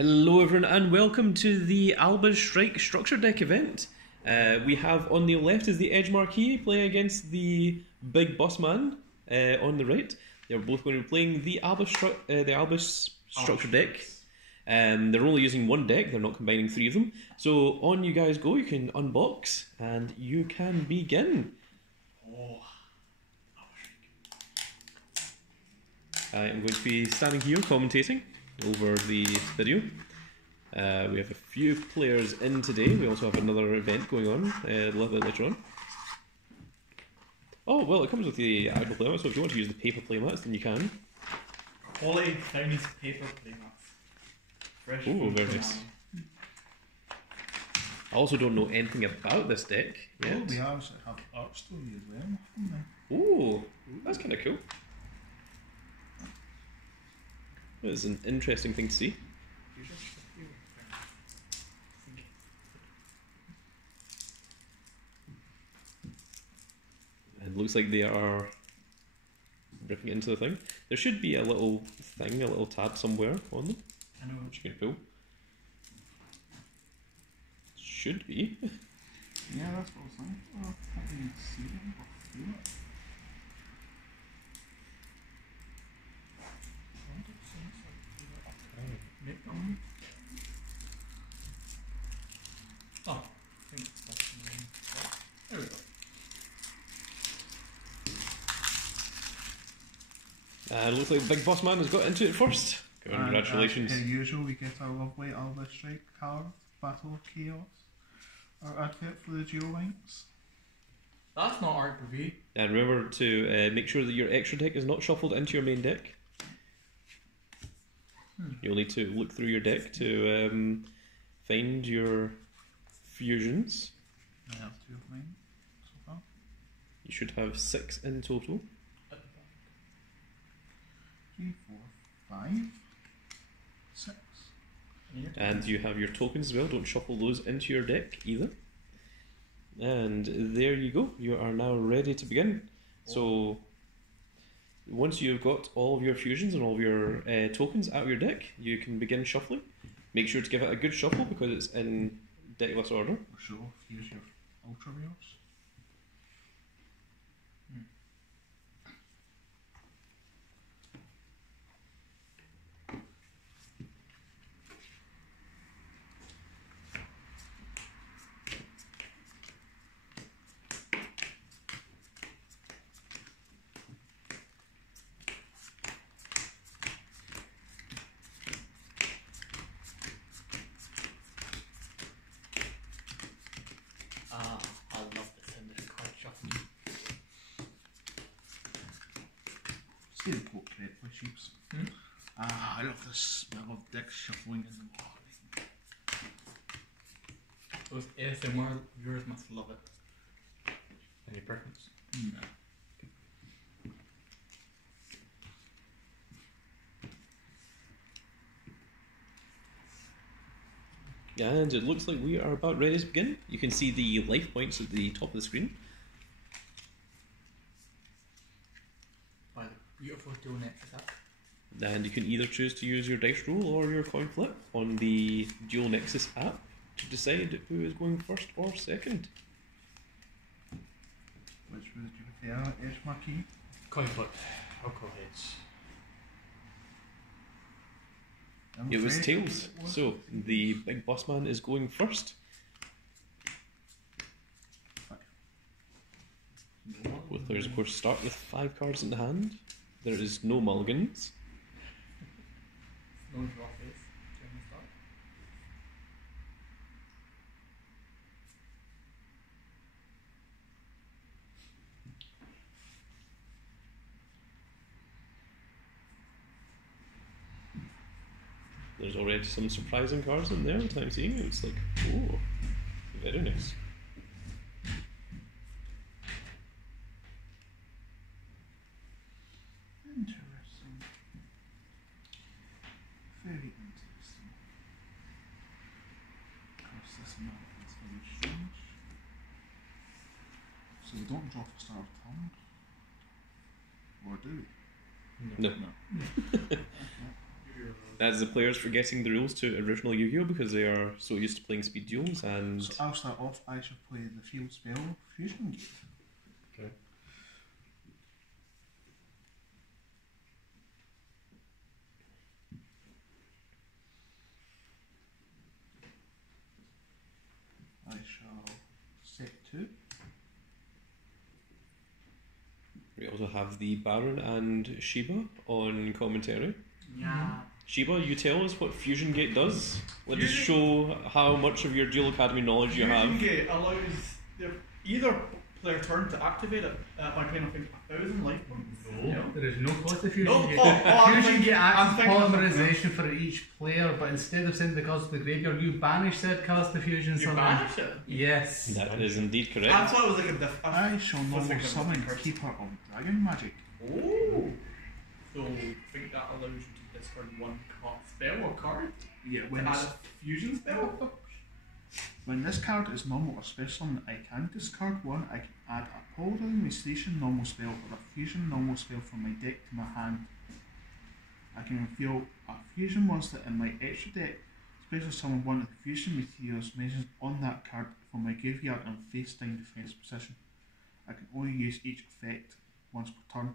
Hello everyone and welcome to the Albaz Strike Structure Deck event. We have on the left is the EdgeMarquis playing against the Big Boss Man on the right. They're both going to be playing the Albaz Structure Deck. They're only using one deck, they're not combining three of them. So on you guys go, you can unbox and you can begin. I'm going to be standing here commentating over the video. We have a few players in today. We also have another event going on a little bit later on. Oh, well, it comes with the actual playmats, so if you want to use the paper playmats, then you can. Quality Chinese paper playmats. Fresh. Oh, very nice. I also don't know anything about this deck yet. Oh, we actually have art story as well. Oh, that's kind of cool. It's an interesting thing to see. It looks like they are ripping into the thing. There should be a little thing, a little tab somewhere on them. I know. Which you can pull. Should be. Yeah, that's what I was saying. Oh, I can't even see them or feel it. Oh, I think it's possible. There we go. It looks like the Big Boss Man has got into it first. Congratulations. And as per usual, we get our lovely Albaz Strike card, Battle of Chaos. Our advert for the dual links. That's not art review. And remember to make sure that your extra deck is not shuffled into your main deck. You'll need to look through your deck to find your fusions. I have two of mine so far. You should have 6 in total. 3, 4, 5, 6. And you have your tokens as well. Don't shuffle those into your deck either. And there you go. You are now ready to begin. So once you've got all of your fusions and all of your tokens out of your deck, you can begin shuffling. Make sure to give it a good shuffle because it's in deckless order. Show off, here's your ultra rares. I love this in this card shuffle. See the quote correctly, sheeps. I love the smell of decks shuffling in the morning. Those ASMR viewers must love it. Any preference? No. And it looks like we are about ready to begin. You can see the life points at the top of the screen. By the beautiful dual nexus app. And you can either choose to use your dice roll or your coin flip on the Dual Nexus app to decide who is going first or second. Which would you prefer, EdgeMarquis? Coin flip. Alcohol heads. It was tails, so the Big Boss Man is going first. With players, of course, start with 5 cards in the hand. There is no mulligans. No draw face during the start. There's already some surprising cards in there that I'm seeing. It's like, oh, very nice. Interesting. Very interesting. Of course, this map is very strange. So we don't draw for start of turn. Or do we? No. Okay. That's the players forgetting the rules to original Yu-Gi-Oh because they are so used to playing speed duels and. So I'll start off. I shall play the field spell Fusion Gate. Okay. I shall set 2. We also have the Baron and Shiba on commentary. Yeah. Shiba, you tell us what Fusion Gate does. Let us show how much of your Duel Academy knowledge you Fusion have. Gate allows either player turn to activate it by paying I think 1,000 life points. No, there is no cost to Fusion No, Gate. I'm Fusion Gate I'm acts thinking of polymerization for each player, but instead of sending the cards to the graveyard, you banish said cards to Fusion You Summon. banish it? Yes. That is indeed I correct. thought it was like a diff. I shall was normal thinking of summon cards. Keeper of Dragon Magic. Oh. So I think that allows you to discard one spell or card Yeah, to add a fusion spell. when this card is normal or special summon, I can discard one. I can add a Polarization normal spell or a Fusion normal spell from my deck to my hand. I can reveal a Fusion monster in my extra deck. Special summon one of the Fusion materials mentioned on that card from my graveyard and face down defense position. I can only use each effect once per turn.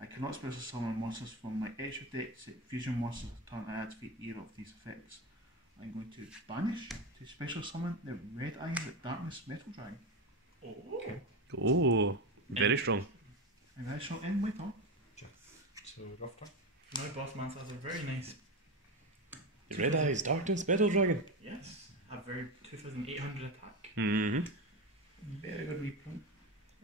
I cannot special summon monsters from my extra deck to set fusion monsters per turn and activate either of these effects. I'm going to banish to special summon the Red Eyes at Darkness Metal Dragon. Oh. Okay. Oh, very strong. And I shall end my turn. So, rough turn. My boss man has a very nice. Red Eyes, Darkness, Battle Dragon. Yes. A very 2,800 attack. Mm-hmm. Very good reprint.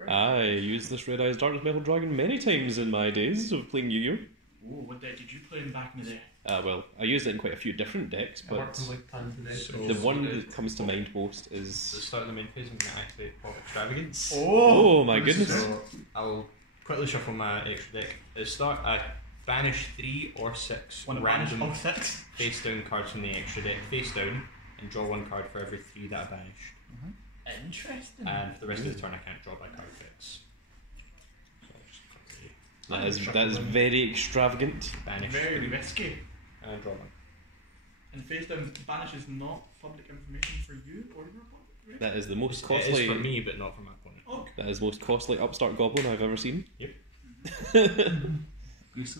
I used this Red Eyes Darkness Metal Dragon many times in my days of playing Yu-Gi-Oh! Oh, what deck did you play in back in the day? Well, I used it in quite a few different decks, I worked but on like tons of this. So- the one that comes to mind most At the is. start of the main phase, I'm going to activate Pot Extravagance. Oh my goodness! So I'll quickly shuffle my extra deck. At the start, I banish 3 or 6 One random banish 6. face down cards from the extra deck face down and draw 1 card for every 3 that I banished. Interesting. And for the rest of the turn, I can't draw by card effects. So I'll just quickly That is very extravagant. banish Very 3 risky. and draw 1. And face down banish is not public information for you or your opponent, right? That is the most It is costly. for me, but not for my opponent. Okay. That is the most costly upstart goblin I've ever seen.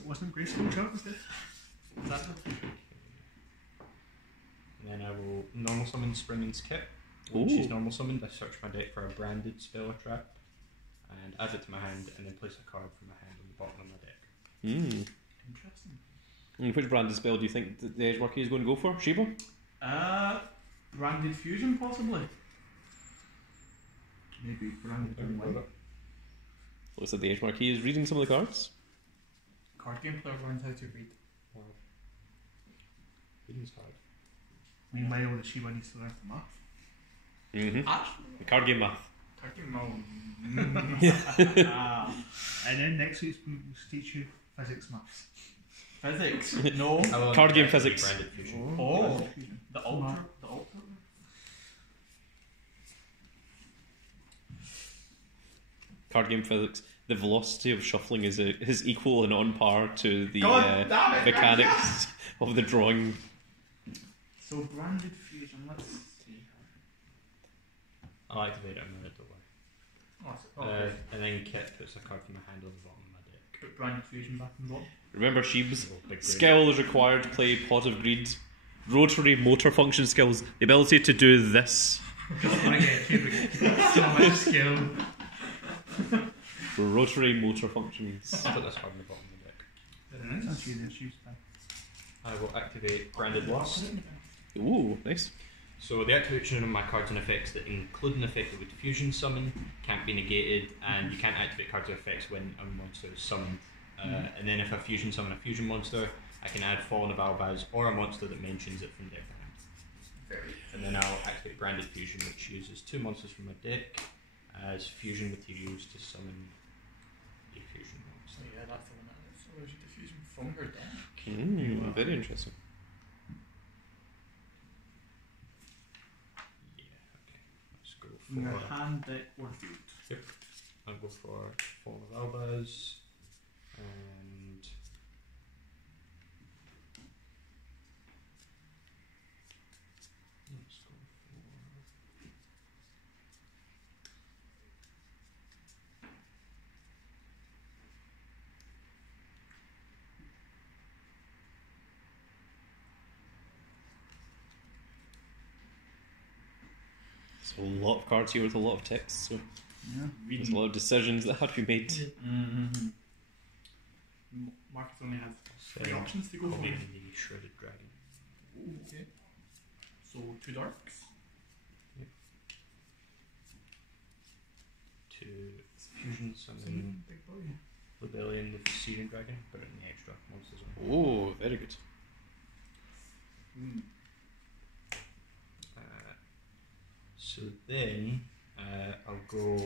Wasn't Graceful Charms there? Is that And then I will normal summon Springen's Kit. When Ooh. she's normal summoned, I search my deck for a branded spell or trap and add it to my hand and then place a card from my hand on the bottom of my deck. Mm. interesting? And which branded spell do you think that the EdgeMarquis is going to go for? Shiba? Branded fusion possibly. Maybe branded in white. Looks like the EdgeMarquis is reading some of the cards. Card game player learns how to read. Wow. Reading's hard. Meanwhile, the Shiba needs to learn the math. Mm-hmm. Actually, The card game math. card game And then next week's we'll teach you physics maths. Physics. No. I will Card game activate physics. Branded fusion. Oh. The ultra. The ultra. Card game physics. The velocity of shuffling is equal and on par to the God damn it, mechanics of the drawing. So branded fusion. Let's see. I'll activate it in a minute, don't worry. And then Kit puts a card from my hand on the bottom of my deck. Put branded fusion back in the bottom. Remember, Sheebs, Little big brain. skill is required to play Pot of Greed. Rotary motor function skills. The ability to do this. I get so much skill. Rotary motor functions. I'll put this card on the bottom of the deck. Very nice. That's you there, Shoes. I will activate Branded Lost. Ooh, nice. So the activation of my cards and effects that include an effect that would fusion summon can't be negated, and you can't activate cards or effects when a monster is summoned. And then if I fusion summon a fusion monster, I can add Fallen of Albaz or a monster that mentions it from deck to hand. And then I'll activate Branded Fusion, which uses 2 monsters from my deck as fusion materials to summon a fusion So monster. yeah, that's the one that allows you to fusion from her deck. Very interesting. Yeah, okay. Let's go In your for. hand, deck, or field. I'll go for Fallen of Albaz and a lot of cards here with a lot of text, so Yeah. there's a lot of decisions that have to be made. Mm-hmm. Marcus only has 3 options to go for. Probably the Shredded Dragon. Okay. So 2 darks. To Fusion Summon Big boy. Rebellion with the Searing Dragon, put it in the extra monsters on. Oh, very good. So then I'll go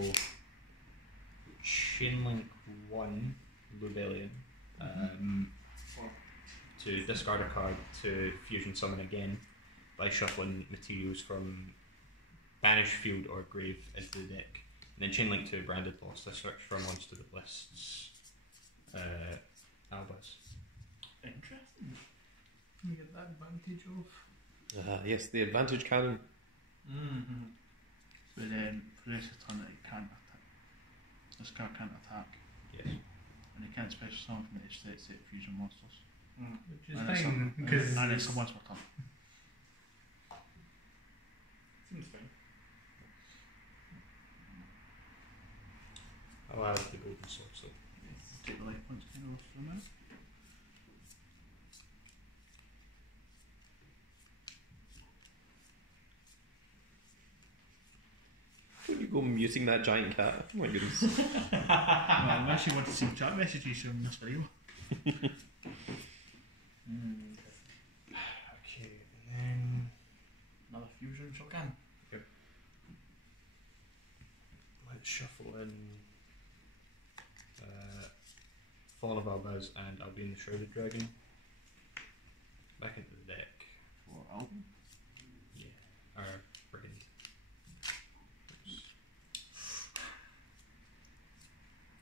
Chainlink 1 Rebellion to discard a card to Fusion Summon again by shuffling materials from Banish, Field or Grave into the deck. And then Chainlink 2 Branded Lost to search for a monster that lists Albaz. Interesting. You get that advantage of. Yes, the advantage cannon. Mm-hmm. But then for the rest of the turn, it can't attack. This card can't attack, Yes. and it can't special summon from the edge set fusion monsters. Which is And it's fine, a- because and it's a once per turn. seems fine. I'll add the Golden Sword, so Take the life points kind of off for a minute. Don't you go muting that giant cat? Oh my goodness. Well, unless you want to see chat messages from this video. okay, and then Another fusion shotgun. let's shuffle in Fall of Albaz and I'll be in the Shrouded Dragon. Back into the deck. For album. Yeah. Or Brigand.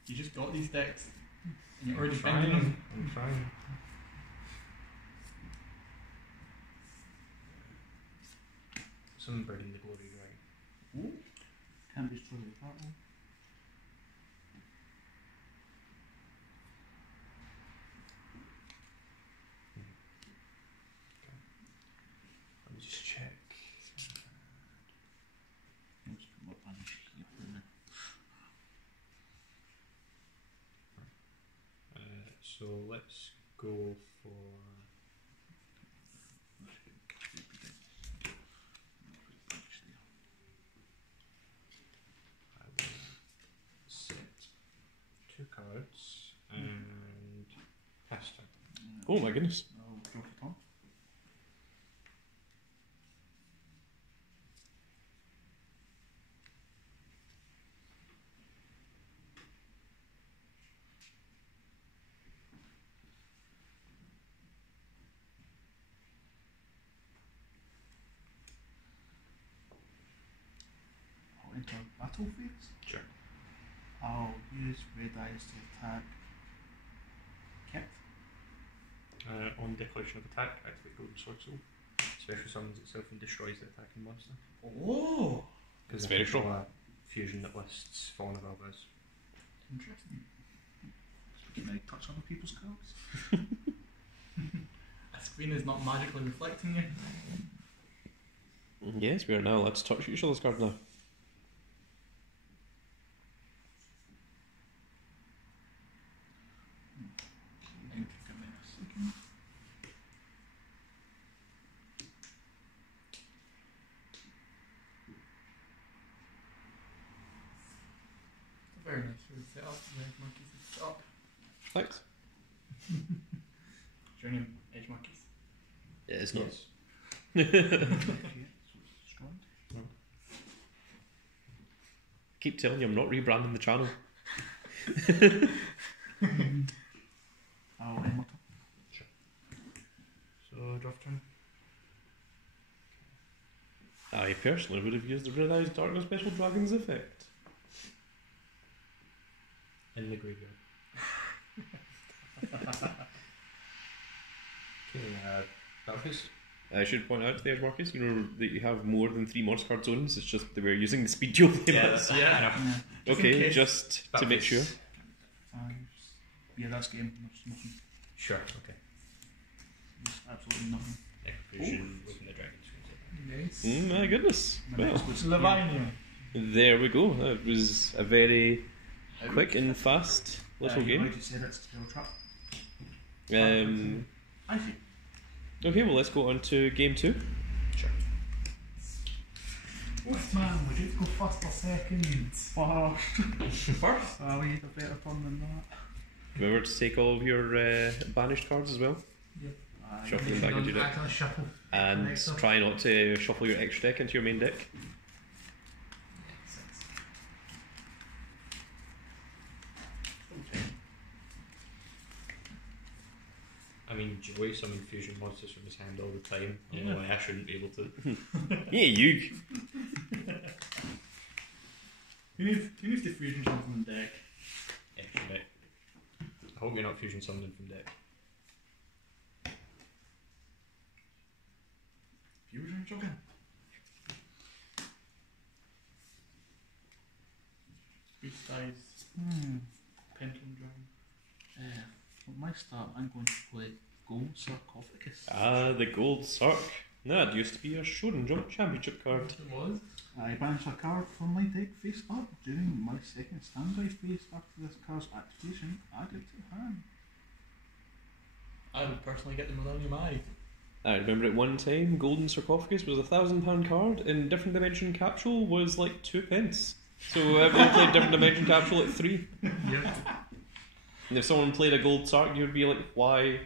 You just got these decks and you're already I'm spending trying. them. I'm trying. Some Brigand the Glory Dragon. Can't destroy the battle. Let me just check. Let's put my banish here for a minute. So let's go for. I will set 2 cards and pass turn. Oh my goodness. I'll draw for Tom. I'll enter battle phase. Sure. I'll use red eyes to attack Kit. On declaration of attack, activate Golden Sword Soul. Special summons itself and destroys the attacking monster. Oh, It's I very control strong. a fusion that lists Fallen of Albaz. interesting. Can I touch other people's cards? A screen is not magically reflecting you. Yes, we are now allowed to touch each other's card now. Give me a second. Very nice food set up. EdgeMarquis is set up. Thanks. Is your name EdgeMarquis? Yeah, it's not. Okay, so it's strong. Keep telling you I'm not rebranding the channel. I'll end my turn. So, draft turn. I personally would have used the Red Eyes Darkness Special Dragon's effect. In the graveyard. Okay, Belfast. I should point out to the EdgeMarquis, you know, that you have more than 3 monster card zones, it's just that we're using the speed dual limits. Yeah. Yeah. Just in Okay, case. just to make sure. Yeah, that's game. There's nothing. Sure, okay. There's absolutely nothing. Fusion within the dragon screen. Nice. My goodness. My Well, next was Lavinia. there we go. That was a very quick and fast little you game. already said it's Spell Trap. I see. Okay, well, let's go on to game 2. Oof, man, would you go first or second? Oh, First. we need a better fun than that. Remember to take all of your banished cards as well. Shuffle them back into your deck. Accidentally shuffle. And Next up. try not to shuffle your extra deck into your main deck. I mean, Joey summon fusion monsters from his hand all the time. I don't know why I shouldn't be able to. Yeah, you. Who needs the fusion jump from the deck? Extra deck. I hope you're not fusion summoning from deck. Fusion jumping. Beast size. Pendulum drum. For my start, I'm going to play Gold Sarcophagus. The gold Sark. That used to be a Shonen Jump Championship card. It was. I banish a card from my deck face up. During my second standby phase after this card's activation, add it to hand. I would personally get the Millennium Eye. I remember at one time, Golden Sarcophagus was a £1,000 card, and Different Dimension Capsule was like 2 pence. So everyone played Different Dimension Capsule at 3. Yep. And if someone played a gold Sark, you'd be like, why?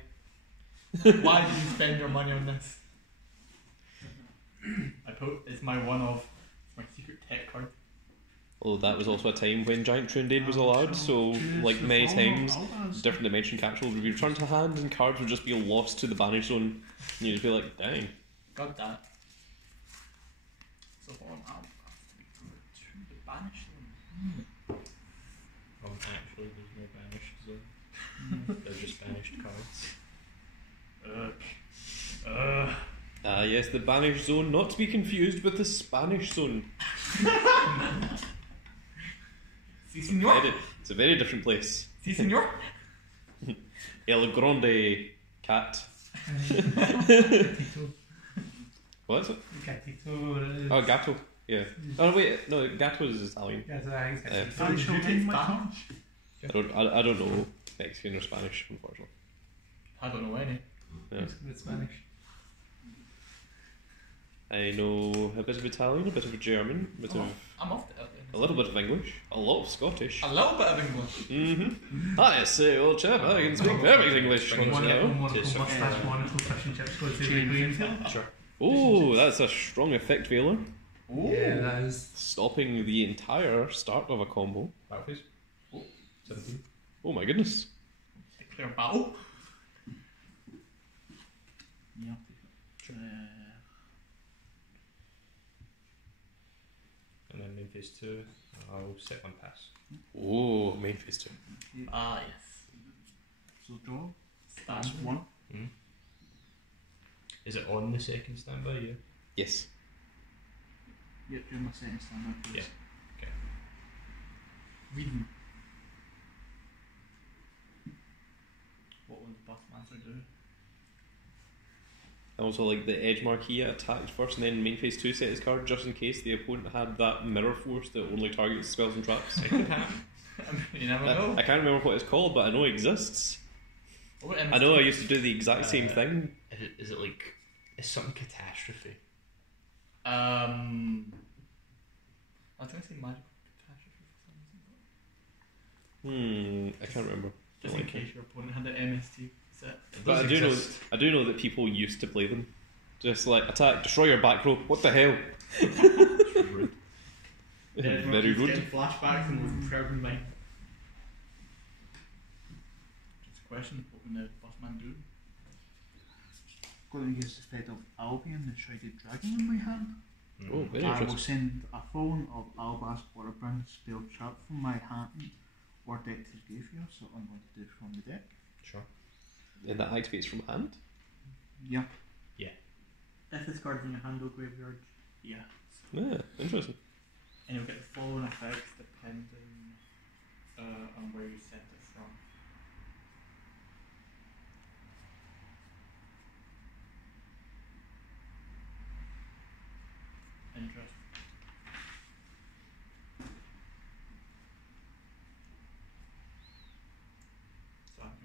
Why did you spend your money on this? It's my one-off. It's my secret tech card. Although that was also a time when Giant Trundade was allowed, so like many times, Different Dimension Capsule would be returned to hand and cards would just be lost to the banish zone. And you'd just be like, dang. Got that. So on Albaz to the banished one. Actually, there's no banished zone. They're just banished cards. Yes, the banish zone, not to be confused with the Spanish zone. Si, senor. It's a very different place. Si, senor. El Grande Cat. Gatito. What is it? Gatito. Oh, Gatto. Yeah. Oh wait, no, Gatto is Italian. Yeah, so I think it's Uh, Gatito. I shall you take take my Spanish? card. I don't know Mexican or Spanish, unfortunately. I don't know any. Yeah. It's Spanish. I know a bit of Italian, a bit of German, a bit of I'm off to Italy. a little bit of English, a lot of Scottish. A little bit of English. Mm-hmm. I say, old chap, I can speak perfect English. Bring don't it you on. know? Monocle Just- mustache, monocle fish and chips goes to the Chain green. Sure. Oh, that's a strong effect veiler, Yeah, that is. stopping the entire start of a combo. Battleface. 17. Oh my goodness. Declare battle. Yeah. And then main phase 2, I'll set one pass. Oh, main phase 2. Ah, yes. So draw. Stand That's one. Is it on the second standby? Yeah. Yes. Yep, during my second standby phase. Yeah. Reading. What would the Buffmaster do? Also, like the EdgeMarquis attacked first, and then main phase 2 set his card just in case the opponent had that mirror force that only targets spells and traps. It could happen. You never know. I can't remember what it's called, but I know it exists. Oh, I know I used to do the exact same thing. Is it like. Is something catastrophe? I was going to say magical catastrophe for some reason. I can't remember. Just in case your opponent had the MST set. It But does I do know that people used to play them. Just like attack, destroy your back row. What the hell? Rude. Very rude. Getting flashbacks and was incredibly mine. Just a question: what would the bossman do? Going to use the effect of Albion, the Shredded Dragon in my hand. Oh, very I will interesting. send a phone of Albaz or a brand spell trap from my hand or deck to the graveyard, so I'm going to do from the deck. Sure. And that activates from hand? Yeah. If this card's in your hand or graveyard, yeah. Yeah, interesting. And you'll get the following effects depending on where you sent it from.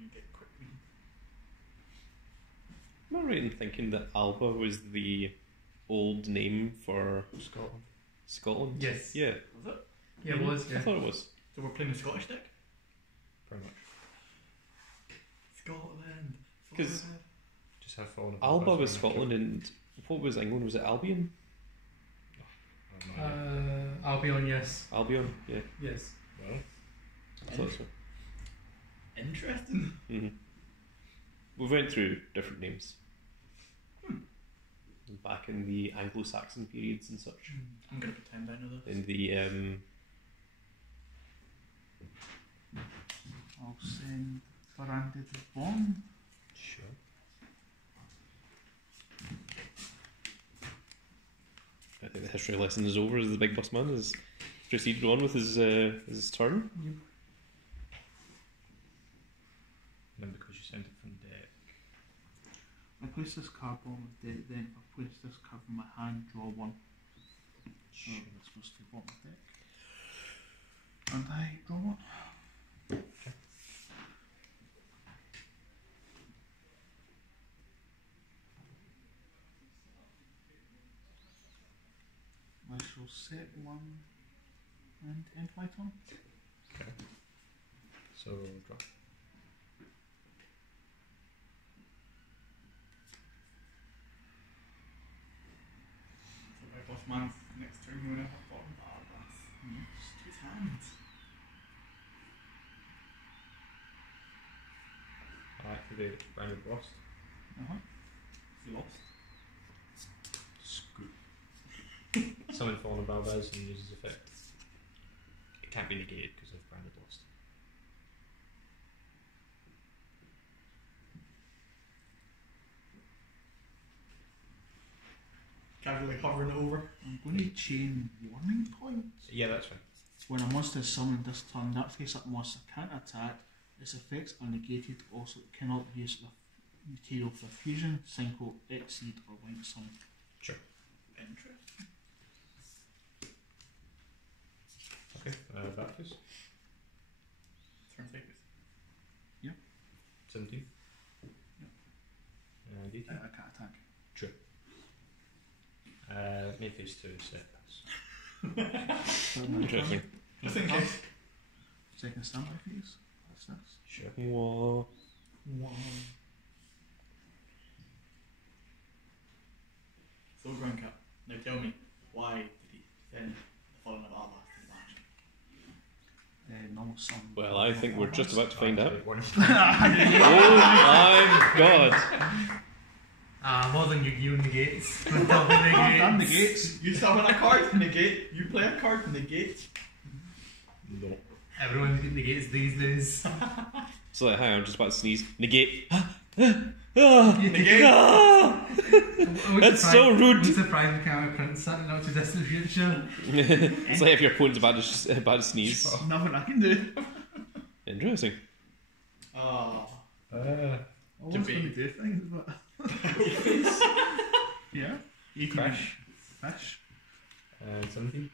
you get quick green. Am I right in thinking that Alba was the old name for Scotland. Scotland? Yes. Yeah. Was it? Yeah, it was. I Yeah. thought it was. So we're playing the Scottish deck? Pretty much. Scotland. 'Cause- forever. Just have fallen. Alba was Scotland, and what was England? Was it Albion? Albion, yes. Albion, yeah. Yes. Well, I thought so. Interesting. hmm We went through different names. Back in the Anglo-Saxon periods and such. I'm going to pretend I know this. In the I'll send Veranda de Bon. sure. I think the history lesson is over as the big boss man has proceeded on with his turn. And then because you sent it from deck. I place this card on the deck, then I place this card in my hand, draw one. So Sure. it's supposed to go on the deck. And I draw one. I shall set one and end my turn. Okay. So draw. So my boss man's next turn, you want to have bottom Albaz. Just to his hand. I activate Branded Lost. He lost. Scoop. Summon Fallen of Albaz and uses effect. It can't be negated because of Branded Lost. Casually hovering over. I'm going to chain warning points. Yeah, that's fine. When a monster is summoned this turn, that face-up monster can't attack. Its effects are negated. Also, it cannot use the material for fusion, synchro, exceed, or link summon. Sure. Interesting. Okay. Baptist. Turn takers. 17. I 18. can't attack. True. Mid phase 2 set pass. Interesting. Just in case. Second standby phase. That's this. Sure. Wow. Wow. So Grand Cap, now tell me, why did he send the Fallen of Albaz to the match? Normal summon. Well, I think we're just about to find out. One. Oh my god! More than you negates. On top of And the negates. gates. You summon a card to negate, you play a card to negate. No. Everyone's getting negates these days. So, hang on, I'm just about to sneeze. Negate. Negate. That's so rude. I'm surprised we can't have prints something out to distant future. It's like if your opponent's about to sneeze. Nothing I can do. Interesting. Oh. I was going Debate. to do things, but. Yeah. You can Crash. Fish. 17.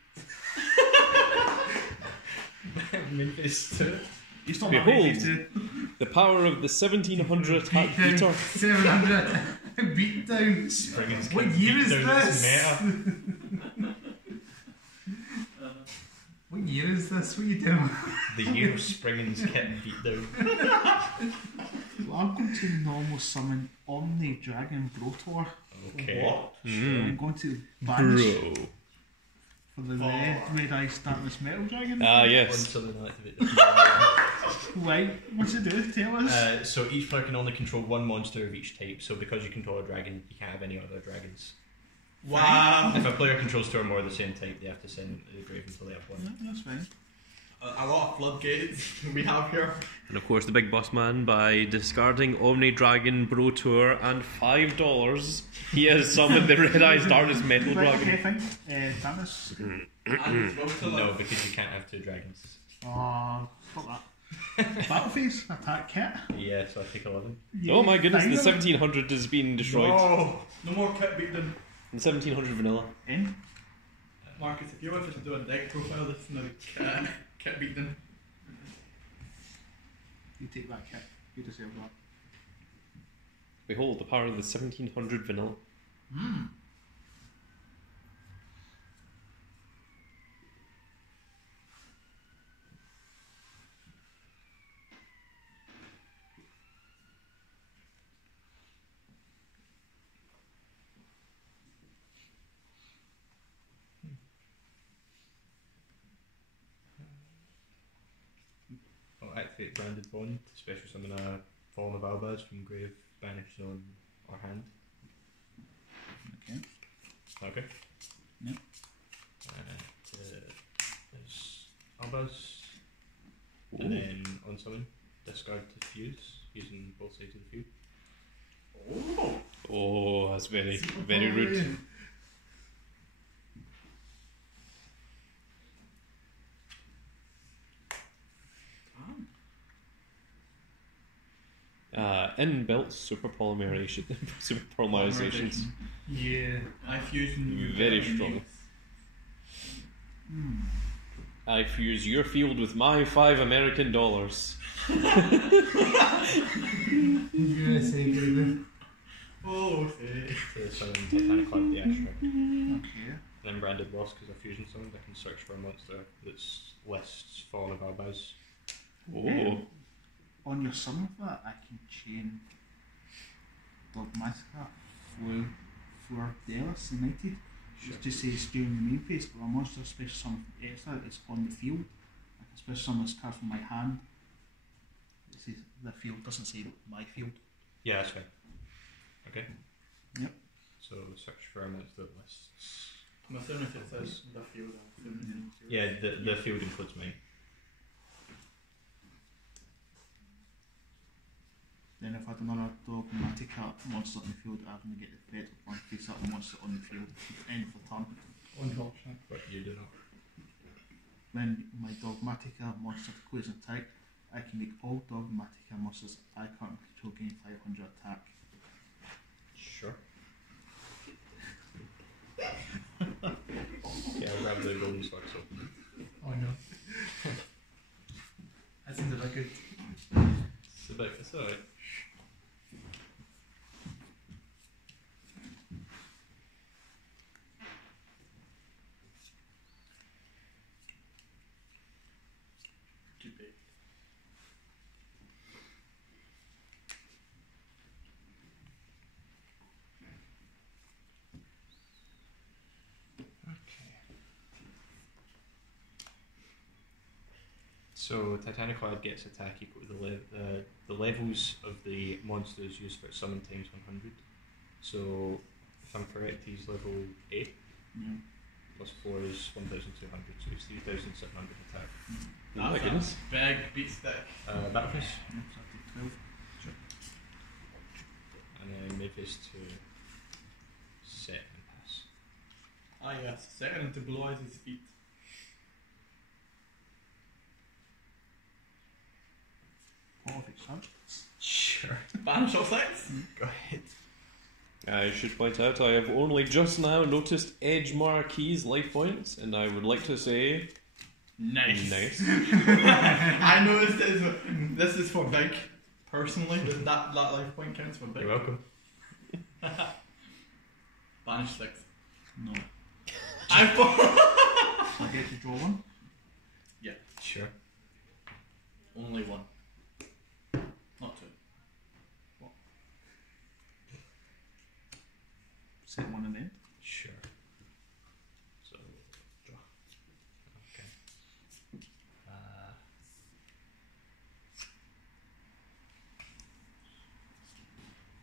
Mid phase 2. You still Behold. not to. The power of the 1700 attack Beatdown. beater. 700. Beatdown. Springing's What getting year beat is down its this? meta. What year is this? What are you doing? The year of Springing's getting beat down. Well, I'm going to normal summon Omni Dragon Brotor. Okay. What? I'm going to banish Bro. for the red eye Status Metal Dragon. Ah, One yes. summon activate the Right, what's it do? Tell us. So each player can only control one monster of each type. So because you control a dragon, you can't have any other dragons. Wow. If a player controls two or more of the same type, they have to send them to the grave until they have Yeah, one. that's fine. A lot of floodgates we have here. And of course, the big boss man, by discarding Omni Dragon Bro Tour and $5, he has summoned the Red Eyes Darkness Metal Right, Dragon. okay, fine. Dennis. And it's also No, like- because you can't have two dragons. Oh, stop that. Battle phase, attack kit. Yeah, so I take 11. Oh my goodness, the Dino. 1700 has been destroyed. No more kit beating. The 1700 vanilla. In. Marcus, if you wanted to do a deck profile, this is now kit beating. You take that kit. You deserve that. Behold the power of the 1700 vanilla. Mm. I'll activate Branded Bond to special summon a Fallen of Albaz from Grave, Banish Zone, or Hand. Okay. Okay. Yep. There's Albaz, and then on summon, discard to fuse, using both sides of the fuse. Oh. Oh, that's very, very rude. Inbuilt super polymerization, super polymerizations. Yeah. I fusion. Very strong. I fuse your field with my $5 American. USA, baby. Oh, okay. To summon Titanic Cloud the Astra. Okay. And then Branded Lost, because I fusion summoned, I can search for a monster that's lists Fallen of Albaz. Oh. On your summon of that, I can chain Dogmatica for Delos United. Sure. It just says during the main phase, but a monster special summon from extra is on the field. I can special summon this card from my hand. It says the field, doesn't say my field. Yeah, that's fine. Okay. Yep. So search for a monster that lists. I'm assuming if it says the field, I'm assuming it's Yeah, the field includes mine. Then if I had another Dogmatica monster on the field, I have to get the threat of one face up monster on the field at the end of the turn. Unfortunate. But you do not. When my Dogmatica monster declares an attack, I can make all Dogmatica monsters I currently control gain 500 attack. Sure. Yeah, I'll grab the golden sword. So. Oh no. That seems a bit good. It's alright. too big. So Titanic Cloud gets attack equal to the levels of the monsters used for summon times 100. So if I'm correct, he's level 8 plus 4 is 1,200, so he's 3,700 attack. Oh my goodness. Big beat stick. Battlefish, Yep, 12. and then Memphis to set and pass. Ah yes, second to blow out his feet. Perfect, son. Sure. Banish all six. Go ahead. I should point out I have only just now noticed EdgeMarquis' life points, and I would like to say Nice. nice. I noticed this is for big. Personally, that life point counts for big. You're welcome. Banish six. No. I I get to draw one. Yeah, Sure. only one. Not two. Set one and then. Sure. So, draw. Okay.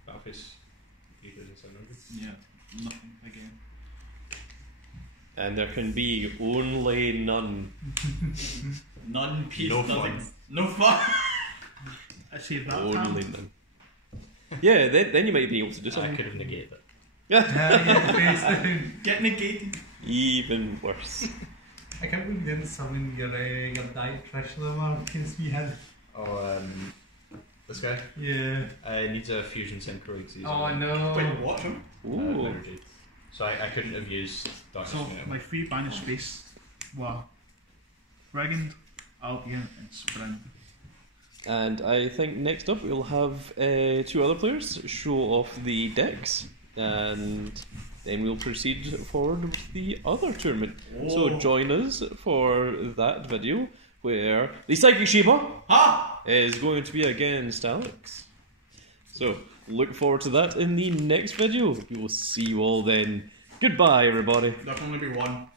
Battlefish, 3,700. Yeah, nothing again. And there can be only none. None piece. No nothing. fun. No fun. I say that Only time. none. Yeah, then you might be able to do I something. could have negated it. Yeah. Get negated. Even worse. I can't believe you didn't summon your diet Trishula one because we had. Oh, this guy? Yeah. Needs a fusion synchroid. Oh no. Wait, watch him. Ooh. Energy. So I couldn't have used Darkness So Metal. my three banished space were Brigand, Albion, and Spring. And I think next up we'll have 2 other players show off the decks, and then we'll proceed forward with the other tournament. So join us for that video where the Psychic Shiba is going to be against Alex. So look forward to that in the next video. We will see you all then. Goodbye, everybody. There can only be one.